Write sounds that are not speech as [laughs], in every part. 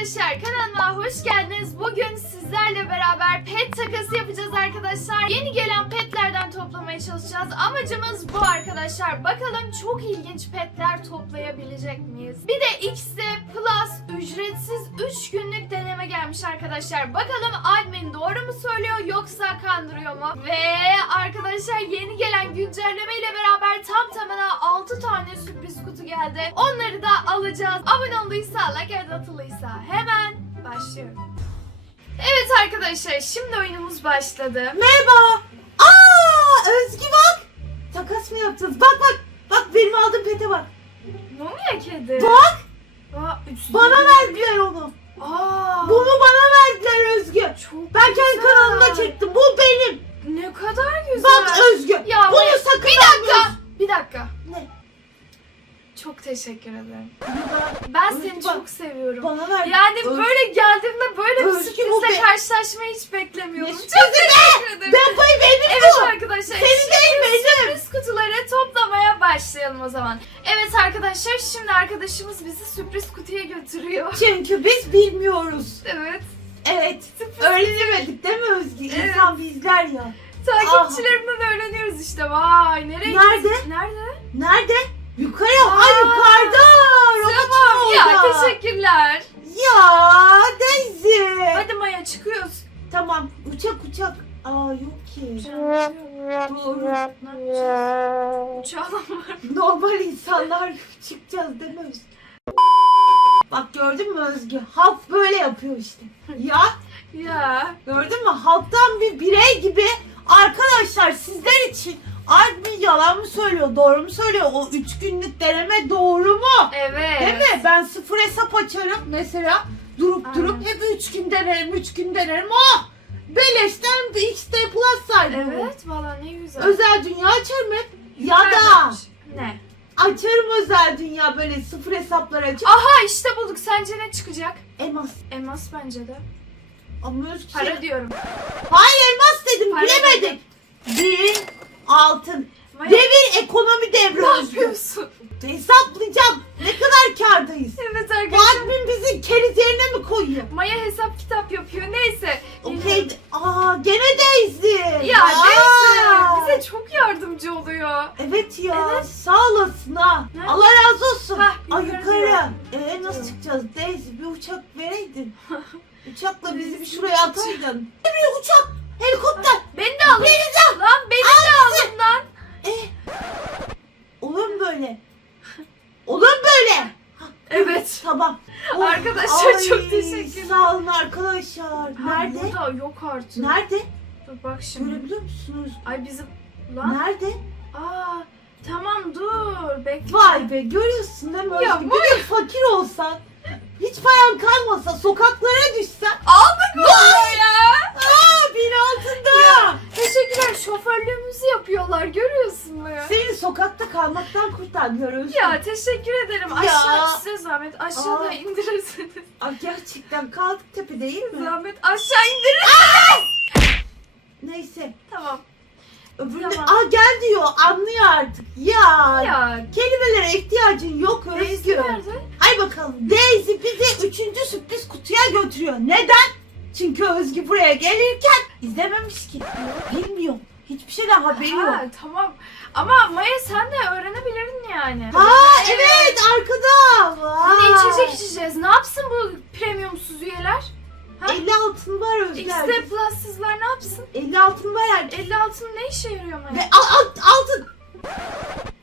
arkadaşlar kanalıma hoş geldiniz. Bugün sizlerle beraber pet takası yapacağız arkadaşlar. Yeni gelen petlerden toplamaya çalışacağız. Amacımız bu arkadaşlar. Bakalım çok ilginç petler toplayabilecek miyiz? Bir de X'de Plus ücretsiz 3 günlük deneme gelmiş arkadaşlar. Bakalım admin doğru mu söylüyor yoksa kandırıyor mu? Ve arkadaşlar yeni gelen güncelleme ile beraber tam tamına 6 tane sürpriz kutu geldi. Onları da alacağız. Abone olduysa, like atılıysa hemen başlıyorum. Evet arkadaşlar şimdi oyunumuz başladı. Merhaba. Aa Özgü bak. Takas mı yapacağız? Bak bak. Bak benim aldığım pete bak. Mumya kedi. Bak Aa, bana verdiler onu. Aa, Bunu bana verdiler Özgü. çok Ben kendi güzel. kanalımda çektim. Bu benim. Ne kadar güzel. Bak Özgü. Ya Bunu Maya- sakın Bir dakika. Bir dakika. Ne? Çok teşekkür ederim. Ben Özgü seni bak, çok seviyorum. Bana ver. Yani Öz- böyle geldiğimde böyle bir Özgü bu sürprizle be- karşılaşmayı hiç beklemiyordum. Çok sürprizi teşekkür ederim. Ben payı benim Evet bu. arkadaşlar Senin değil benim. sürpriz kutuları toplamaya başlayalım o zaman. Evet arkadaşlar şimdi arkadaşımız bizi sürpriz kutuya götürüyor. [laughs] Çünkü biz bilmiyoruz. Evet. Evet. Sürpriz. Öğrenemedik değil mi Özgü? Evet. İnsan bizler ya. Takipçilerimden öğreniyoruz işte. Vay nereye Nerede? gideceğiz? Nerede? Nerede? Yukarı. Aa, Ay yukarıda. Tamam ya orada. teşekkürler. Ya Daisy. Hadi Maya çıkıyoruz. Tamam uçak uçak. Aa yok ki. Doğru. Ne yapacağız? Var. Normal insanlar çıkacağız mi Özgü? Bak gördün mü Özgü? Halk böyle yapıyor işte. Ya Ya. gördün mü? Halktan bir birey gibi arkadaşlar sizler için Admin yalan mı söylüyor, doğru mu söylüyor? O üç günlük deneme doğru mu? Evet. Değil mi? Ben sıfır hesap açarım mesela. Durup Aynen. durup hep üç gün denerim, üç gün denerim. Oh! Beleşten XD Plus saydım. Evet valla ne güzel. Özel dünya açarım hep. Ya da? Ne? açarım özel dünya böyle sıfır hesaplar açıp. Aha işte bulduk. Sence ne çıkacak? Elmas. Elmas bence de. Ama Özgü Para diyorum. Hayır elmas dedim Para bilemedim. Bir altın. Maya, Devir ekonomi devri ne yapıyorsun? Hesaplayacağım. Ne kadar kardayız. Evet Bu arkadaşlar. admin bizi keriz yerine mi koyuyor? Maya hesap görüyorsun değil mi? Ya Özgü? Bir de fakir olsan, hiç paran kalmasa, sokaklara düşsen. Aldık onu ya. Aa bin altında. Ya, teşekkürler. Şoförlüğümüzü yapıyorlar. Görüyorsun mu? Seni sokakta kalmaktan kurtarıyoruz. Ya teşekkür ederim. Ya. Aşağı size zahmet. Aşağıda Aa. indirirsiniz. Ay gerçekten kaldık tepe değil mi? Zahmet aşağı indirin. Neyse. Tamam. Öbüründe Tamam. aa gel diyor anlıyor artık. Ya, Ya. kelimelere ihtiyacın yok Daisy Özgür. nerede? Hay bakalım Daisy bizi üçüncü sürpriz kutuya götürüyor. Neden? Çünkü Özgü buraya gelirken izlememiş ki. Bilmiyor. Hiçbir şeyden haberi yok. Ha, tamam. Ama Maya sen de öğrenebilirdin yani. Ha evet arkada. Vay. Yine içecek içeceğiz. Ne yapsın bu premiumsuz üyeler? Ha? 50 altın var Özgür. X'de Plus'sızlar ne yapsın? 50 altın var yani. 50 altın ne işe yarıyor Ve Maya? al, al- altın.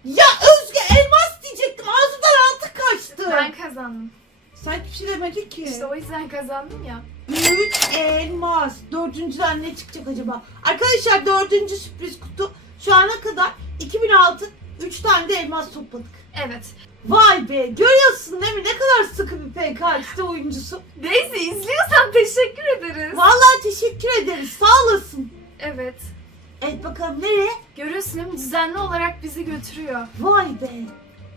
Ya Özgü elmas diyecektim. Ağzından altın kaçtı. Ben kazandım. Sen hiçbir şey demedin ki. İşte o yüzden kazandım ya. 3 elmas. Dördüncüden ne çıkacak acaba? Arkadaşlar dördüncü sürpriz kutu. Şu ana kadar 2000 altın 3 tane de elmas topladık. Evet. Vay be görüyorsun değil mi ne kadar sıkı bir PKX'de oyuncusu. Daisy izliyorsan teşekkür ederiz. Vallahi teşekkür ederiz sağ olasın. Evet. Evet bakalım nereye? Görüyorsun değil mi? Düzenli olarak bizi götürüyor. Vay be.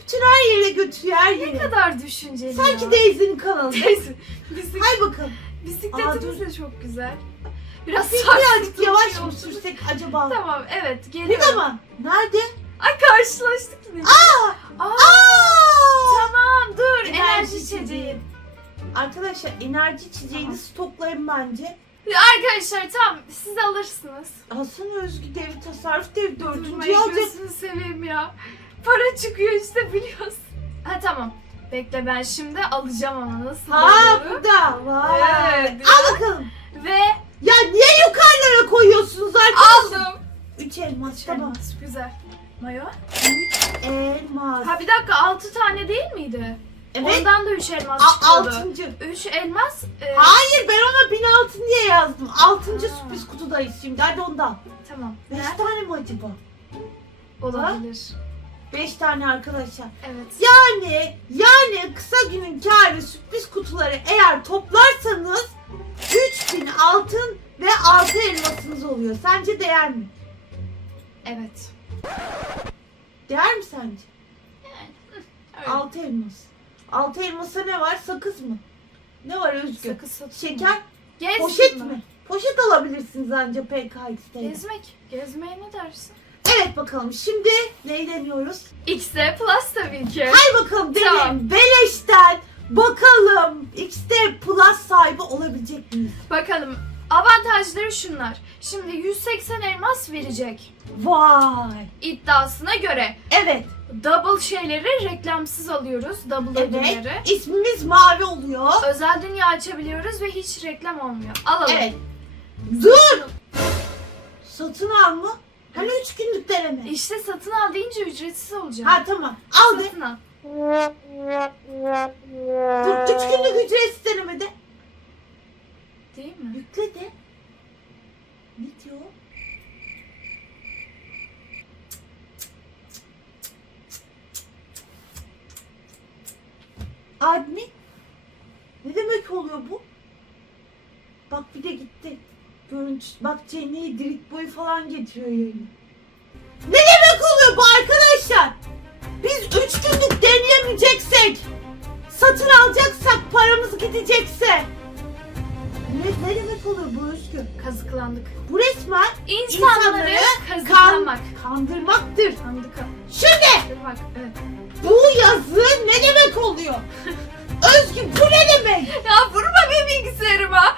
Bütün her yere götürüyor her Ne yere. kadar düşünceli Sanki ya. Daisy'nin kanalı. [laughs] Daisy. Bisik- Hay bakalım. bisikletimiz Aa, de çok güzel. Biraz birazcık yavaş bir mı sürsek acaba? Tamam evet geliyorum. mı? Nerede? Ay karşılaştık yine. Aa! Aa! Tamam dur Enerji içeceği. Arkadaşlar enerji içeceğini Tamam. stoklayın bence. Arkadaşlar tamam siz alırsınız. Alsana Özgü devi tasarruf devi dördüncüyü Durmayın alacak. gözünü seveyim ya. Para çıkıyor işte biliyorsun. Ha tamam. Bekle ben şimdi alacağım ama nasıl Ha olur? burada. Vay. Evet. Al bakalım. Ve Ya niye yukarılara koyuyorsunuz arkadaşlar? aldım. Üç elmas tamam. Elmas, güzel. Mayo? Elmas. Ha bir dakika 6 tane değil miydi? Evet. Ondan da 3 elmas A- çıkıyordu. altıncı. 3 elmas. e, Hayır ben ona bin altın diye yazdım. Altıncı Ha. sürpriz kutudayız şimdi. Hadi ondan. Tamam. Beş Nerede? tane mi acaba? Olabilir. Beş tane arkadaşlar. Evet. Yani yani kısa günün kârı sürpriz kutuları eğer toplarsanız 3000 altın ve 6 elmasınız oluyor. Sence değer mi? Evet. Değer mi sence? Öyle. 6 elmas. 6 elmasa ne var? Sakız mı? Ne var Özgür? Sakız satın mı? Şeker, Gezmek poşet mi? Poşet alabilirsiniz anca PKX'te. Gezmek. Gezmeye ne dersin? Evet bakalım şimdi neyi deniyoruz? X'de plus tabii ki. Hay bakalım deneyelim. Tamam. Beleşten bakalım X'te plus sahibi olabilecek miyiz? Bakalım. Avantajları şunlar. Şimdi 180 elmas verecek. Vay. iddiasına göre. Evet. Double şeyleri reklamsız alıyoruz. Double Evet. ödülleri. İsmimiz mavi oluyor. Özel dünya açabiliyoruz ve hiç reklam olmuyor. Alalım. Evet. Dur. Satın al mı? Hani 3 günlük deneme. İşte satın al deyince ücretsiz olacak. Ha tamam. Al de. Satın al. Dur 3 günlük ücretsiz denemede. Değil mi? Yükle de. Ne? Admin? Ne demek oluyor bu? Bak bir de gitti. Görüntü, bak Jenny'yi dirik boyu falan getiriyor yayına. Ne demek oluyor bu arkadaşlar? Biz üç günlük deneyemeyeceksek, satın alacaksak paramız gidecekse. Özgür? Kazıklandık. Bu resmen İnsanları, İnsanları kazıklamak. kandırmaktır. Kandık. Şimdi Bak evet. bu yazı ne demek oluyor? [laughs] Özgür bu ne demek? Ya vurma benim bilgisayarıma.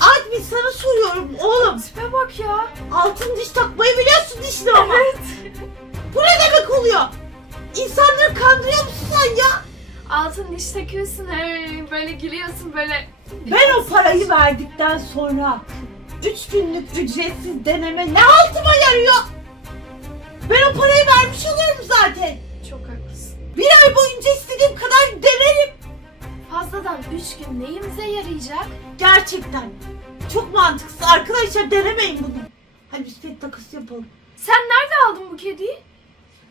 Admin sana soruyorum oğlum. Tipe bak ya. Altın diş takmayı biliyorsun dişli ama. Evet. Bu ne demek oluyor? İnsanları kandırıyor musun sen ya? Altın diş takıyorsun hey, böyle gülüyorsun böyle. Ben o parayı verdikten sonra 3 günlük ücretsiz deneme ne altıma yarıyor? Ben o parayı vermiş oluyorum zaten. Çok haklısın. Bir ay boyunca istediğim kadar denerim. Fazladan 3 gün neyimize yarayacak? Gerçekten. Çok mantıksız. Arkadaşlar denemeyin bunu. Hadi biz pet takısı yapalım. Sen nerede aldın bu kediyi?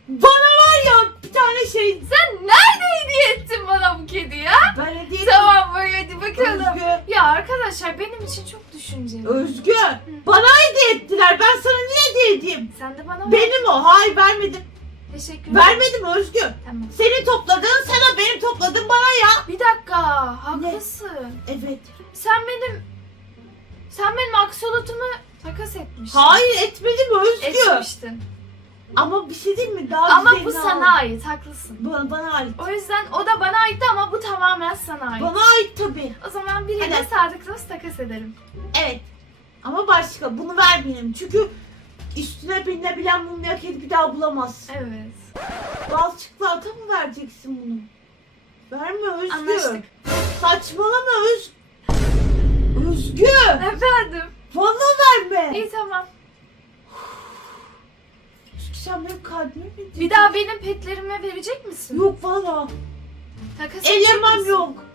Bana var ya bir tane şey. Sen nerede hediye ettin bana bu kediyi ya? Ben hediye Tamam böyle hadi bakalım. Özgü. Ya arkadaşlar benim için çok düşünceli. Özgü. Bana hediye ettiler. Ben sana niye hediye edeyim? Sen de bana ver. Benim o. Hayır vermedim. Teşekkür ederim. Vermedim Özgü. Tamam. Senin topladığın sana benim topladığım bana ya. Bir dakika haklısın. Evet. Sen benim sen benim aksolotumu takas etmiştin. Hayır etmedim Özgü. Etmiştin. Ama bir şey değil mi? Daha Ama bu güzelini sana al. ait haklısın. Bana, bana ait. O yüzden o da bana aitti ama bu tamamen sana ait. Bana ait tabii. O zaman biriyle Hadi. Sadık Dost takas ederim. Evet. Ama başka. Bunu vermeyelim. Çünkü üstüne binilebilen mumya kedi bir daha bulamaz. Evet. Balçıklı ata mı vereceksin bunu? Verme Özgür. Anlaştık. Saçmalama Öz... Özgür. Efendim. Vallahi verme. İyi tamam. Özgür sen benim kalbime mi Bir daha benim petlerime verecek misin? Yok valla. Takas misin? yok.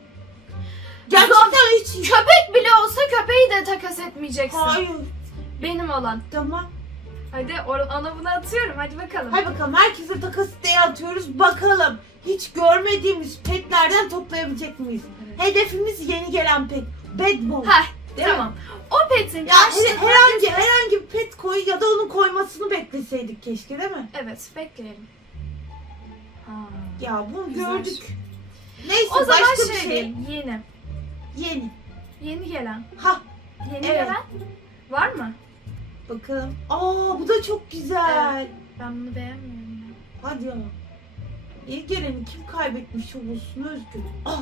Gerçekten hiç. Köpek bile olsa köpeği de takas etmeyeceksin. Hayır. Benim olan. Tamam. Hadi ona bunu atıyorum. Hadi bakalım. Hadi bakalım herkese takas isteği atıyoruz. Bakalım hiç görmediğimiz petlerden toplayabilecek miyiz? Evet. Hedefimiz yeni gelen pet. Bad Boy. Heh, Değil mi? tamam. O petin Ya her- herhangi herhangi bir pet koy ya da onun koymasını bekleseydik keşke değil mi? Evet bekleyelim. Ha. Ya bunu Güzel. gördük. Neyse O zaman başka şey, bir şey. diyeyim, yeni. Yeni. Yeni gelen. Ha Yeni Evet. gelen var mı? bakalım. Aa bu da çok güzel. Ben bunu beğenmiyorum. ya. Hadi ya. İlk geleni kim kaybetmiş olsun Özgür? Aa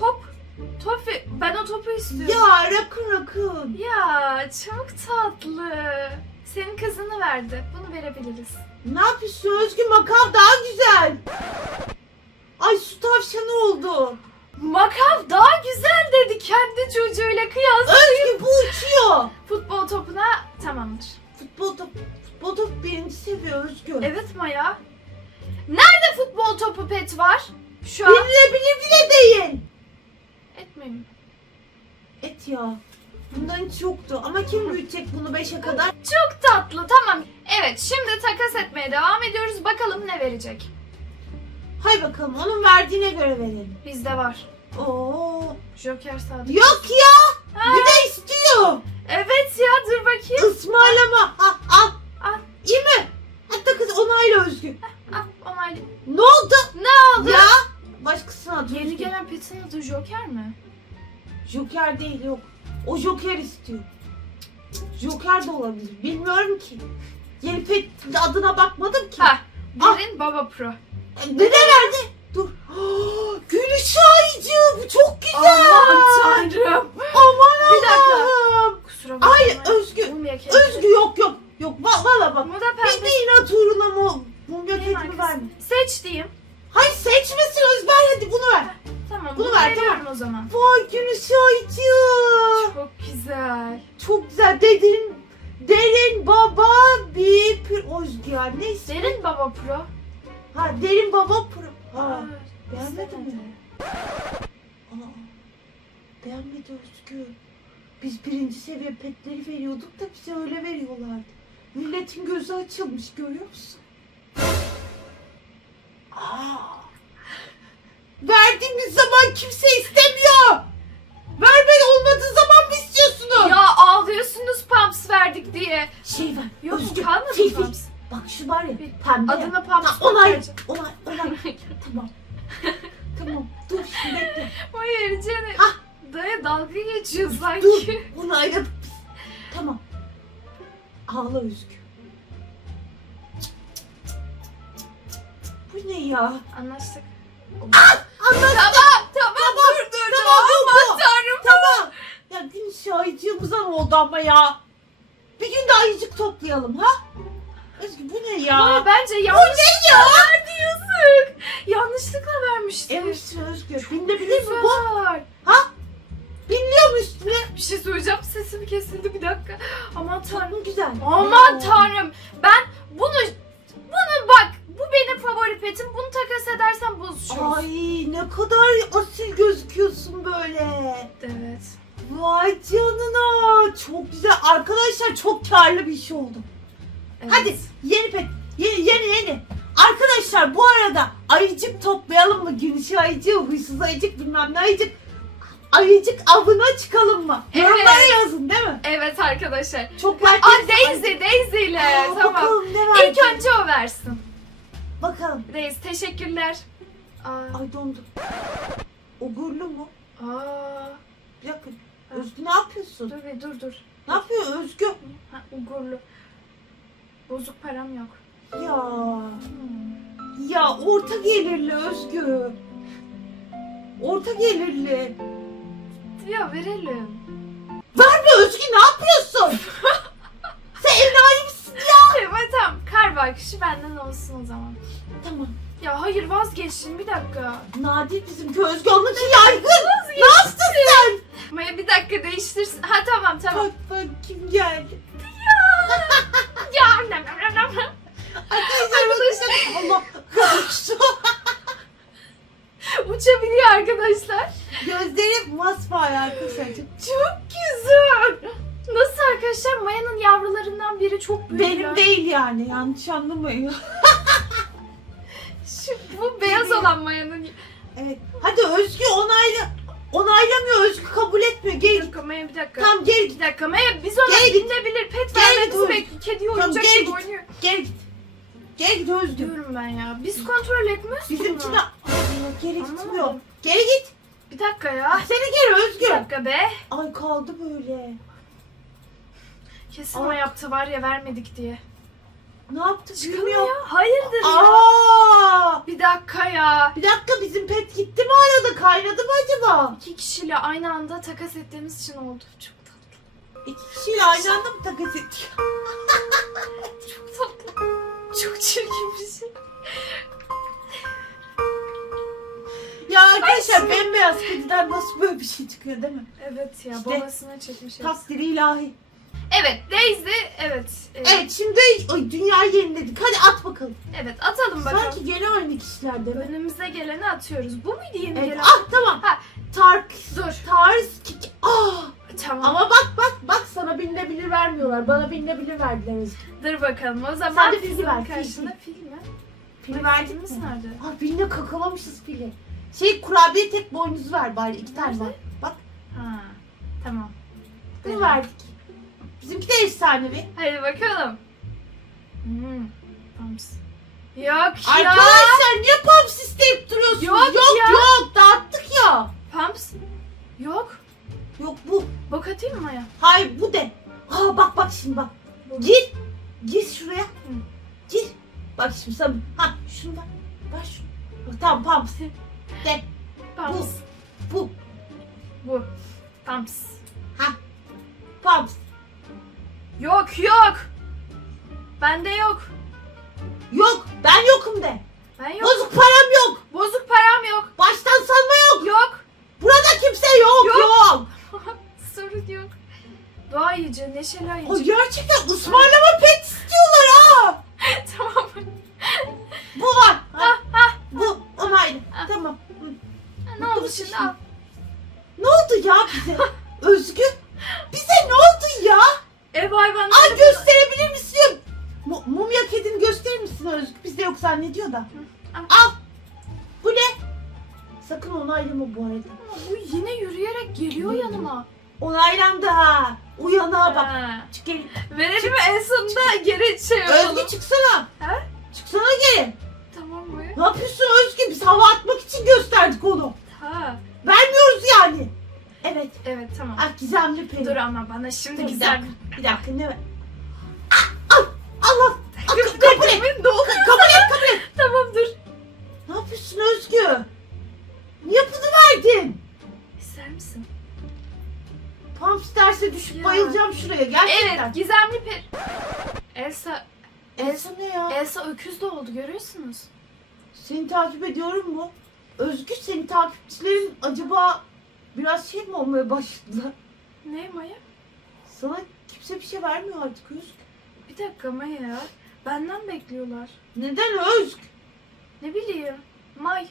Top Tofi ben o topu istiyorum. Ya rakun rakun. Ya çok tatlı. Senin kızını verdi. Bunu verebiliriz. Ne yapıyorsun Özgü makav daha güzel. Ay su tavşanı oldu. Makav daha güzel dedi kendi çocuğuyla kıyas. Özgü bu uçuyor. Futbol topuna tamamdır. Futbol top, futbol top birinci seviye Özgü. Evet Maya. Nerede futbol topu pet var? Şu an Binilebilir bile değil. Etmeyeyim. Et ya. Bundan hiç yoktu ama kim büyütecek bunu 5'e kadar? Çok tatlı tamam. Evet şimdi takas etmeye devam ediyoruz. Bakalım ne verecek. Hay bakalım onun verdiğine göre verelim. Bizde var. Oo. Joker sadık. Yok ya. Ha, Bir de istiyor. evet ya dur bakayım. Ismarlama. Al al. Al. İyi mi? At Yeni gelen petin adı Joker mi? Joker değil yok. O Joker istiyor. Joker de olabilir. Bilmiyorum ki. Yeni pet adına bakmadım ki. Ha. Ah. Derin Baba Pro. Ne de verdi? Dur. Gülüş ayıcı. Bu çok güzel. Aman tanrım. Aman Bir dakika. Allah'ım. Kusura bakma. Ay Özgü. Mumya kedi. Özgü yok yok. Yok va- valla bak. Bu da pembe. Bildiğin aturuna mı? Mumya Benim verme. Seç diyeyim. Seçmesin Özber hadi bunu ver. Tamam Bunu ver, veriyorum o zaman. Vay Gülüş ayıcı. Çok güzel. Çok güzel. Derin, derin baba bir pir Özgü ya. Ne ismi? Derin Baba Pro. Ha derin baba. Aa, Ha. Beğenmedin mi? Aa, beğenmedi Özgü. Biz birinci seviye petleri veriyorduk da bize öyle veriyorlardı. Milletin gözü açılmış görüyor musun? Aa, verdiğimiz zaman kimse istemiyor. Vermeyi olmadığı zaman mı istiyorsunuz? Ya ağlıyorsunuz Pumps verdik diye. Şey ver. Yok Özgü. kalmadı fil, fil. Pumps. Bak şu var ya pembe. Adına Pumps Ha, onay, onay, onay. tamam. tamam. Dur şimdi bekle. Hayır canım. Ah. Daya dalga geçiyor Dur. sanki. Onayladık biz. Tamam. Ağla Özgü. Bu ne ya? Anlaştık. Anladım. Tamam tamam dur dur Tamam, bu, Aman tanrım. Tamam. Ya gün şahiciyemize mi oldu ama ya? Bir gün de ayıcık toplayalım ha? Özgü bu ne ya? Ama bence yanlışlıkla verdi yazık. Yanlışlıkla vermişti. Emişsin Özgü. Binebilir mi bu? Güzel. Binliyor mu üstüne? Bir şey söyleyeceğim sesim kesildi bir dakika. Aman tanrım. Çok güzel? Aman Oo. tanrım. Ben bunu bunu bak bu benim favori petim. Bunu takas edersen bozuşuruz. Ay ne kadar asil gözüküyorsun böyle. Evet. Vay canına. Çok güzel. Arkadaşlar çok karlı bir iş oldu. evet. Hadi yeni pet. Yeni yeni yeni. Arkadaşlar bu arada ayıcık toplayalım mı? Güneşi ayıcık, huysuz ayıcık, bilmem ne ayıcık. Ayıcık avına çıkalım mı? Evet. Yorumlara yazın değil mi? Evet arkadaşlar. Çok like Aa Daisy Daisy ile Aa, tamam. Bakalım ne? İlk önce o versin. Bakalım. Daisy teşekkürler. Aa. Ay dondu. Ogurlu mu? Aa. Bir dakika. Özgü ne yapıyorsun? Dur bir dur dur. Ne yapıyor Özgü? Ha, ugurlu. Bozuk param yok. Ya. Ya orta gelirli Özgü. Orta gelirli. Ya verelim. Verme Özgü ne yapıyorsun? [laughs] Sen enayi misin? Evet tamam. Bakışı benden olsun o zaman. Tamam. Ya hayır vazgeçtim bir dakika. Nadir bizim için yaygın. Ne yaptın sen? Maya bir dakika değiştirsin. Ha tamam tamam. Bak bak kim geldi. ya nam nam nam nam. Arkadaşlar Allah karıştı. [laughs] Uçabiliyor arkadaşlar. Gözleri masmavi arkadaşlar. Çok güzel. Arkadaşlar? Maya'nın yavrularından biri çok büyük. Benim değil yani yanlış anlamayın. Şu, bu beyaz olan Maya'nın. Evet. Hadi Özgü onayla. Onaylamıyor Özgü kabul etmiyor. Bir Gel. dakika Maya bir dakika. Tam gel Bir dakika Maya biz ona Gel git. dinlebilir. Pet vermemizi bekliyor. Kedi Tamam, oyuncak gel gibi oynuyor. gel git. Gel git Özgü. Diyorum ben ya. Biz kontrol etmiyoruz ki Bizimkine bunu. Allah, geri gitmiyor. Geri git. Bir dakika ya. Seni geri Bir Özgü. dakika be. Ay kaldı böyle. Kesin Aa. o yaptı var ya vermedik diye. Ne yaptı? Çıkamıyor. Bilmiyorum. Hayırdır ya? Aa! Bir dakika ya. Bir dakika bizim pet gitti mi arada? Kaynadı mı acaba? İki kişiyle aynı anda takas ettiğimiz için oldu. Çok tatlı. İki kişiyle aynı anda mı takas ettik? [laughs] Çok tatlı. Çok çirkin bir şey. Ya arkadaşlar şimdi- bembeyaz kediden nasıl böyle bir şey çıkıyor değil mi? Evet ya İşte babasına çekmiş. hepsi. Takdiri ilahi. Evet Daisy evet. e, Evet şimdi ay, dünyayı yeniledik. Hadi at bakalım. Evet atalım bakalım. Sanki gene aynı kişiler değil mi? Önümüze geleni atıyoruz. Bu muydu yeni Evet. gelen? Ah tamam. Ha. Tark. Dur. Tarz. Kik. Ah. Tamam. Ama bak bak bak sana binilebilir vermiyorlar. Bana binilebilir verdiler Özgür. Dur bakalım o zaman Sen de bizim ver, fil, karşında fil mi? Pili Ay, verdik mi? nerede? Ah birine kakalamışız pili. Şey kurabiye tek boynuzu ver bari. iki tane Nerede? var. Bak Ha. Tamam. bunu verdik. Bizimki de efsanevi. Hadi bakalım. Hmm. Pumps. Yok ya. Arkadaşlar niye pump isteyip duruyorsunuz? Yok yok, ya. yok dağıttık ya. Pumps. Yok. Yok bu. Bok atayım mı ya? Hayır bu de. Aa bak bak şimdi bak. Gir. Gir şuraya. Gir. Bak şimdi sen. Ha şunu ver. Ver şunu. Bak, tamam pump. De. Pumps. Bu. Bu. Pumps. Pump. Yok yok. Bende yok. Yok. Ben yokum de. Ben yok. Bozuk param yok. Bozuk param yok. Baştan sanma yok. Yok. Burada kimse yok. Yok. Yok. [laughs] Sorun yok. Doğa iyice, neşeli Ay, ayıcı. gerçekten ısmarlama pet istiyorlar ha. [laughs] tamam. Bu var. Ha, Ha, ha. bu onaylı. Ha. Tamam. Hı. Ne oldu şimdi? Al. Ne oldu ya bize? [laughs] Özgü. Bize ne oldu ya? Ev hayvanları. Ay gösterebilir misin? Mu- mumya kedini gösterir misin Özgü? Bizde yok zannediyor da. al. Al. Bu ne? Sakın onaylama bu arada. Bu yine yürüyerek geliyor yanıma. Onaylandı ha. Uyanığa bak. Ha. Çık geri. Verelim en sonunda geri şey yapalım. Özgü çıksana. Ha? Çıksana geri. Tamam mı? Ne yapıyorsun Özgü? Biz hava atmak için gösterdik onu. Ha. Vermiyoruz yani. Evet. Evet tamam. Ah gizemli peri. Dur ama bana şimdi Dur, bir güzel dakika. Bir dakika ne? Ah, ah, Allah. Ah, ka- kabul et. Kabul et kabul et. [laughs] Tamam dur. Ne yapıyorsun Özgü? Niye bunu verdin? İster misin? Pumps derse düşüp Ya. bayılacağım şuraya gerçekten. Evet gizemli. Elsa... Elsa ne ya? Elsa öküz de oldu görüyorsunuz. Seni takip ediyorum mu? Özgü senin takipçilerin acaba biraz şey mi olmaya başladılar? Ne Maya? Sana kimse bir şey vermiyor artık Özgü. Bir dakika Maya. Benden bekliyorlar. Neden Özgü? Ne bileyim. May.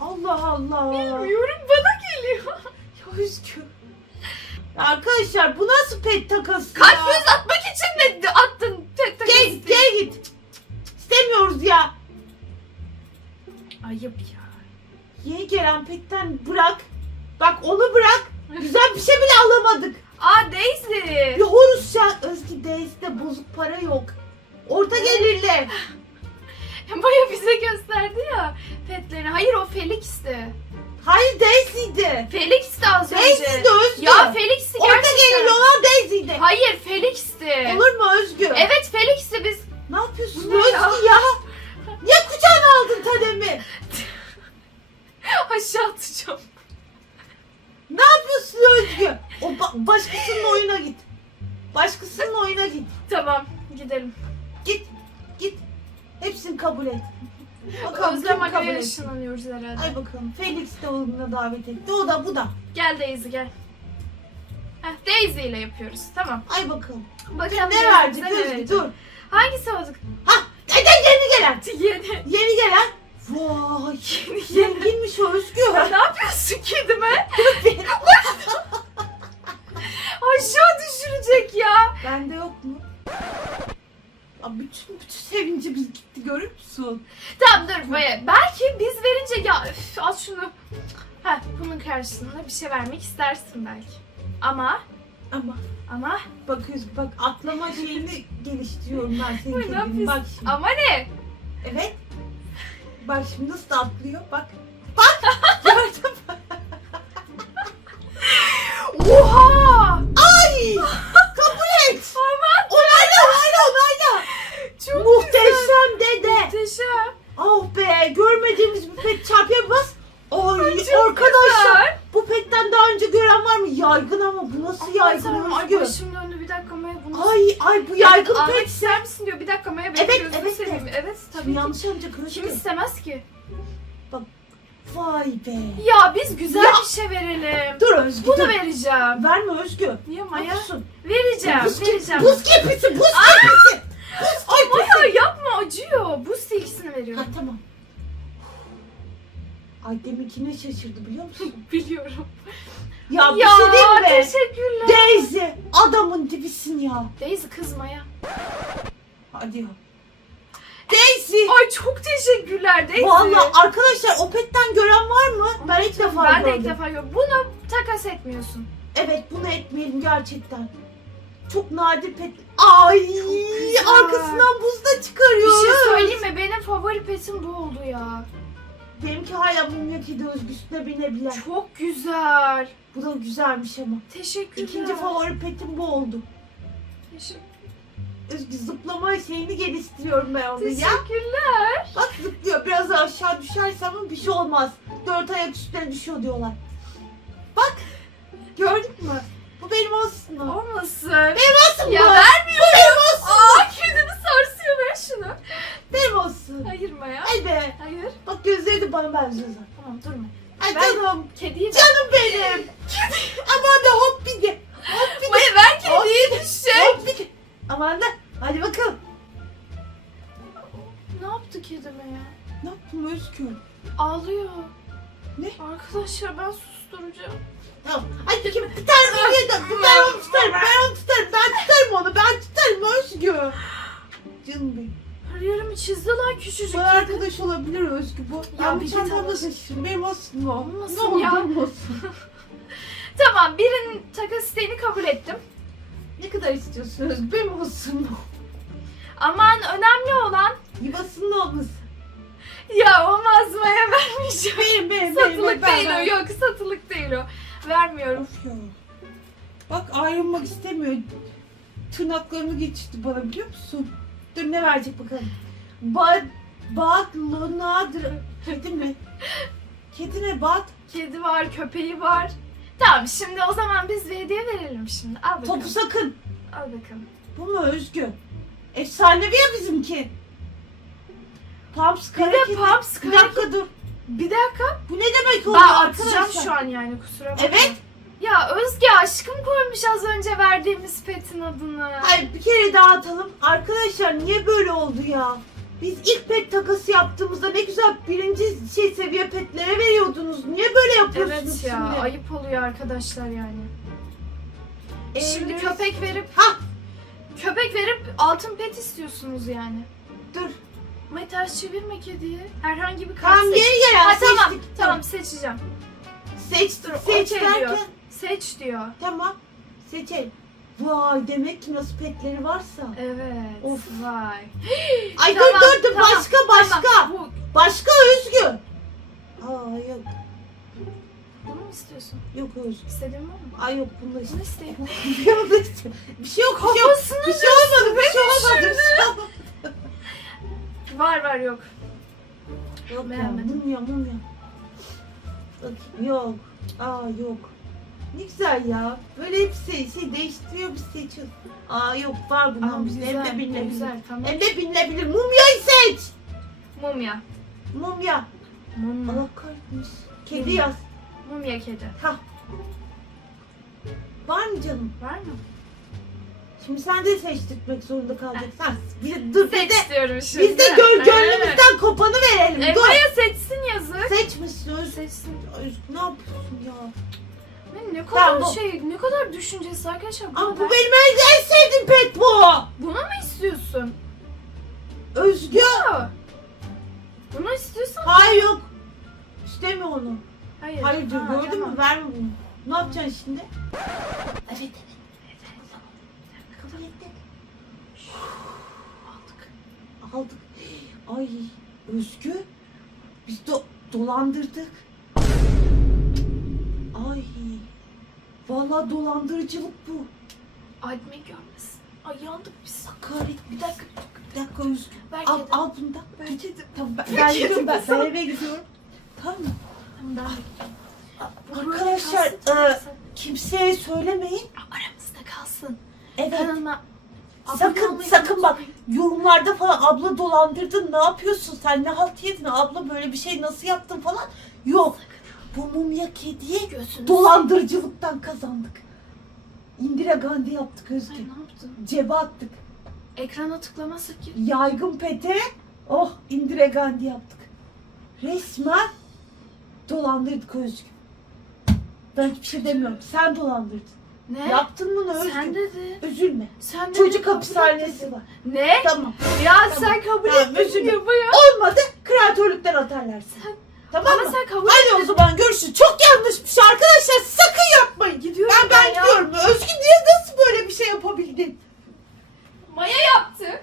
Allah Allah. Bilmiyorum bana geliyor. [laughs] Ya Özgü. Ya Arkadaşlar bu nasıl pet takası Kalp ya? göz atmak için mi attın? Tek tek Gel, gel git. İstemiyoruz ya. Ayıp ya. Yeni gelen petten bırak. Bak onu bırak. Güzel bir şey bile alamadık. Aa Daisy. Bir horus ya. Özgü Dais'de bozuk para yok. Orta gelirli. [laughs] Maya bize gösterdi ya petlerini. Hayır o Felix'ti. Hayır Daisy'di. Felix'ti az önce. Daisy'di Özgü. Ya Felix'ti Orta gerçekten. gelirli olan Daisy'di. Hayır Felix'ti. Olur mu Özgü? Evet Felix'ti biz. Ne yapıyorsun ne Özgü ya? ya? Niye kucağına aldın Tadem'i? [laughs] Aşağı atacağım. Özgü? O ba- başkasının oyuna git. Başkasının oyuna git. Tamam gidelim. Git. Git. Hepsini kabul et. [laughs] Bakalım Özlem kim kabul Aga'ya et. ışınlanıyoruz herhalde. Ay bakalım. Felix de oyununa davet etti. O da bu da. Gel Daisy gel. Heh, Daisy ile yapıyoruz. Tamam. Ay bakalım. Bakalım Ne Daisy bize ne Özgü verecek? dur. Hangisi olacak? Ha neden yeni gelen? Yeni. Yeni gelen. Vay. Zenginmiş o Özgü. ne yapıyorsun kedime? [laughs] Aşağı düşürecek ya. Bende yok mu? Ya bütün bütün sevincimiz gitti görüyor musun? Tamam dur Maya. Belki biz verince ya üf, al şunu. Heh, bunun karşılığında bir şey vermek istersin belki. Ama Ama ama bak Özgü bak atlama şeyini geliştiriyorum ben senin ne kedini. yapıyorsun? Bak şimdi. Ama ne? Evet. Bak şimdi nasıl atlıyor. Bak. Bak. [laughs] Gördün? Oha! Ay! Kabul et. Aman. Onayla onayla onayla. Çok Muhteşem dede. Muhteşem. Oh be görmediğimiz bir pet çarpıya bas. Ay Çok arkadaşlar. güzel. Bu petten daha önce gören var mı? Yaygın ama bu nasıl Aman yaygın tanrım, ay özgür? başımın bir dakika Maya bunu. Ay ay bu yaygın Ahmet pet. ister misin diyor. Bir dakika Maya beni Evet, gözünü evet. Evet ki. yanlış anlayacak Kim Özgür. istemez ki? Vay be. Ya biz güzel Ya. bir şey verelim. Dur Özgür. Bunu dur. vereceğim. Verme Özgür. Niye Maya? yapıyorsun? Vereceğim, Buz, vereceğim. buz kepisi, buz kepisi. Buz Ay. Maya yapma acıyor. Buz silgisini Ha veriyorum. tamam. Ay deminkine şaşırdı biliyor musun? [laughs] Biliyorum. Ya bir ya şey diyeyim mi? teşekkürler. Daisy adamın dibisin ya. Daisy kız Maya. Hadi ya. Daisy. Ay çok teşekkürler Daisy. Vallahi arkadaşlar o petten gören var mı? Ben ilk defa Ben de ilk defa gördüm. Bunu takas etmiyorsun. Evet bunu etmeyelim gerçekten. Çok nadir pet. Ay arkasından buz da Bir çıkarıyoruz. şey söyleyeyim mi? Benim favori petim bu oldu ya. Benimki hala mumya kedi özgüsüne binebilen. Çok güzel. Bu da güzelmiş ama. Teşekkürler. İkinci favori petim bu oldu. Teşekkür- zıplama şeyini geliştiriyorum ben onu ya. Teşekkürler. Bak zıplıyor. Biraz daha aşağı düşerse ama bir şey olmaz. Dört ayak üstüne düşüyor diyorlar. Bak. Gördün mü? Bu benim olsun mu? Olmasın. Olsun Ya mu? vermiyorum. Bu benim olsun. Aa kedimi sarsıyor ver şunu. Benim olsun. Hayır Maya. Ay be. Hayır. Bak gözleri de bana benziyor zaten. Tamam durma. Ay Ben- canım. Kediyi. Canım benim. [laughs] Aman da hop bir de. Hop bir de. Maya ver kediyi düşecek. Hop bir de. Aman da. Hadi bakalım. Ne yaptı kedime ya? Ne yaptın Özgür? Ağlıyor. Ne? Arkadaşlar ben susturacağım. Tamam. Ay kim? Tane mumya da. Ben onu tutarım. Ben onu tutarım. Ben tutarım onu. Ben tutarım Özgür. Canım benim. Her yerimi çizdi lan küçücük Bana kedi. arkadaş olabilir Özgü bu. Ya Ya bir bir git çantamda taşırım. Benim olsun mu? Olmasın ne olur ya. olmasın. [laughs] Tamam birinin takas isteğini kabul ettim. Ne kadar istiyorsun Özgü? Benim olsun mu? [laughs] Aman önemli olan Yuvasının olması. ya olmaz Maya vermeyeceğim. Benim benim benim. Satılık ben- değil o ben- yok satılık değil o. Vermiyorum. Of ya. Bak ayrılmak istemiyor. Tırnaklarını geçirdi bana biliyor musun? Dur ne verecek bakalım. Bak, bak Lonadır. Kedi mi? Kedi ne bak? Kedi var köpeği var. Tamam şimdi o zaman biz bir hediye verelim şimdi. Al bakalım. Topu sakın. Al bakalım. Bu mu Özgü? Efsanevi ya bizimki. Pumps Bir de kedi. Paps Bir kara- dakika dur. Bir dakika. Bu ne demek Ben oluyor atacağım arkadaşlar? şu an yani kusura bakma. Evet. Ya Özge aşkım koymuş az önce verdiğimiz petin adını. Hayır bir kere daha atalım. Arkadaşlar niye böyle oldu ya? Biz ilk pet takası yaptığımızda ne güzel birinci şey seviye petlere veriyordunuz. Niye böyle yapıyorsunuz Evet ya şimdi? ayıp oluyor arkadaşlar yani. Şimdi Ee, köpek verip Ha köpek verip altın pet istiyorsunuz yani. dur. Ama ters çevirme kediyi. Herhangi bir kart Tamam seç. geri gel. Ha, seçtik. tamam tamam seçeceğim. Seçtik. Dur, Seç okey derken. diyor. Seç diyor. Tamam. Seçelim. Vay demek ki nasıl petleri varsa. Evet. Of. Vay. [gasps] Ay Tamam, dur dur dur tamam, başka başka. Tamam, Başka Özgü. Aa yok. bunu mu istiyorsun? Yok Özgü. İstediğin var mı? Ay yok bunu da işte. Bunu isteyeyim. bir şey olmadı işte. Bir şey yok. Şey yok. Kafasını Bir şey olmadı. Bir şey olmadı. Bir şey olmadı. [laughs] Var var yok. Yok ya Beğenmedim. mumya mumya. Bakayım yok. Aa yok. Ne güzel ya. Böyle hepsi şey değiştiriyor biz seçiyoruz. Aa yok var Aa. Hem de güzel, binilebilir. güzel tamam. Hem de binilebilir. Mumyayı seç. Mumya. Mumya. Mumya. Allah kahretmiş. Kedi Mumya. yaz. Mumya kedi. Ha. Var mı canım? Var mı? Şimdi sen de seçtirmek zorunda kalacaksın. Ha, Bir de, dur bir de, şimdi. biz de gör, Evet. gönlümüzden kopanı verelim. E, dur. Maya seçsin yazık. Seçmişsin. Seçsin. Özgür ne yapıyorsun ya? Ne, kadar Tamam, bu- şey, ne kadar düşüncesiz arkadaşlar. Bunu, Aa, bu benim en, en sevdiğim pet bu. Bunu mu istiyorsun? Özgür. Ha. Bunu istiyorsan. Hayır yok. İstemiyor onu. Hayır. Hayır Ha, gördün tamam. mü? Verme bunu. Ne yapacaksın şimdi? Evet evet. Kabul ettik. Aldık. Aldık. Ay Özgü. Biz do dolandırdık. Ay. Vallahi dolandırıcılık bu. Admin görmesin. Ay yandık biz. Hakaret. Bir dakika. Bir dakika Özgü. Ver Al, kedi. al bunu da. Ver kedi. Tamam ben, Ver ben kedi, gidiyorum ben, ben eve gidiyorum. Tamam mı? Tamam, Bu böyle Arkadaşlar e, Kimseye söylemeyin. Aramızda kalsın. Evet. Kanalıma abone Sakın sakın bak yorumlarda falan abla dolandırdın ne yapıyorsun sen ne halt yedin abla böyle bir şey nasıl yaptın falan. Yok bu mumya kediye Gözünü dolandırıcılıktan kazandık. Indira Gandhi yaptık Ay, Özgür. ne yaptın? Cebe attık. Ekrana tıklama sakın. Yaygın pete oh Indira Gandhi yaptık. Resmen dolandırdık Özgür. Ben hiçbir şey demiyorum. Sen dolandırdın. Ne? Yaptın bunu Özgür. Sen dedi. Üzülme. Sen dedi, Çocuk kabul hapishanesi var. Ne? Tamam. Ya sen kabul Tamam, etmedin üzülme. ya bu ya. Olmadı. Kreatörlükten atarlar seni. Sen- Tamam Ama mı? sen kabul Hadi o zaman görüşürüz. Çok yanlışmış şey arkadaşlar. Sakın yapmayın. Gidiyorum ben ben, ben ya. gidiyorum. Özgün diye nasıl böyle bir şey yapabildin? Maya yaptı.